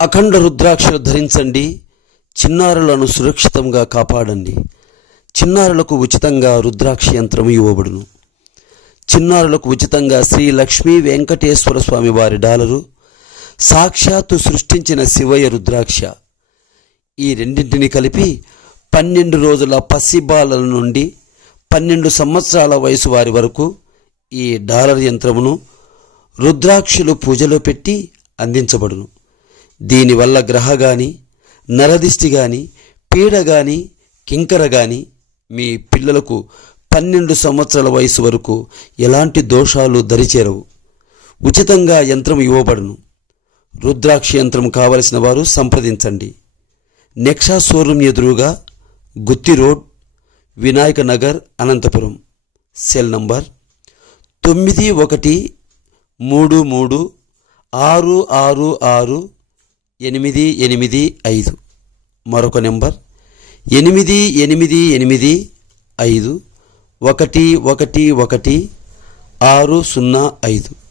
అఖండ రుద్రాక్షలు ధరించండి. చిన్నారులను సురక్షితంగా కాపాడండి. చిన్నారులకు ఉచితంగా రుద్రాక్ష యంత్రం ఇవ్వబడును. చిన్నారులకు ఉచితంగా శ్రీ లక్ష్మీ వెంకటేశ్వర స్వామి వారి డాలరు. సాక్షాత్తు సృష్టించిన శివయ్య రుద్రాక్ష. ఈ రెండింటిని కలిపి పన్నెండు రోజుల పసిబాలల నుండి పన్నెండు సంవత్సరాల వయసు వారి వరకు ఈ డాలర్ యంత్రమును రుద్రాక్షలు పూజలో పెట్టి అందించబడును. దీనివల్ల గ్రహ గాని నరదిష్టి గాని పీడ గాని కింకర గాని మీ పిల్లలకు పన్నెండు సంవత్సరాల వయసు వరకు ఎలాంటి దోషాలు దరిచేరవు. ఉచితంగా యంత్రం ఇవ్వబడును. రుద్రాక్ష యంత్రం కావలసిన వారు సంప్రదించండి. నెక్షా షోరూమ్ ఎదురుగా Gooty road Vinayaka Nagar Anantapuram cell number తొమ్మిది ఒకటి మూడు మూడు ఆరు ఆరు ఆరు ఎనిమిది ఎనిమిది ఐదు. మరొక నెంబర్. ఎనిమిది ఎనిమిది ఎనిమిది ఐదు. ఒకటి ఒకటి ఒకటి ఆరు సున్నా ఐదు.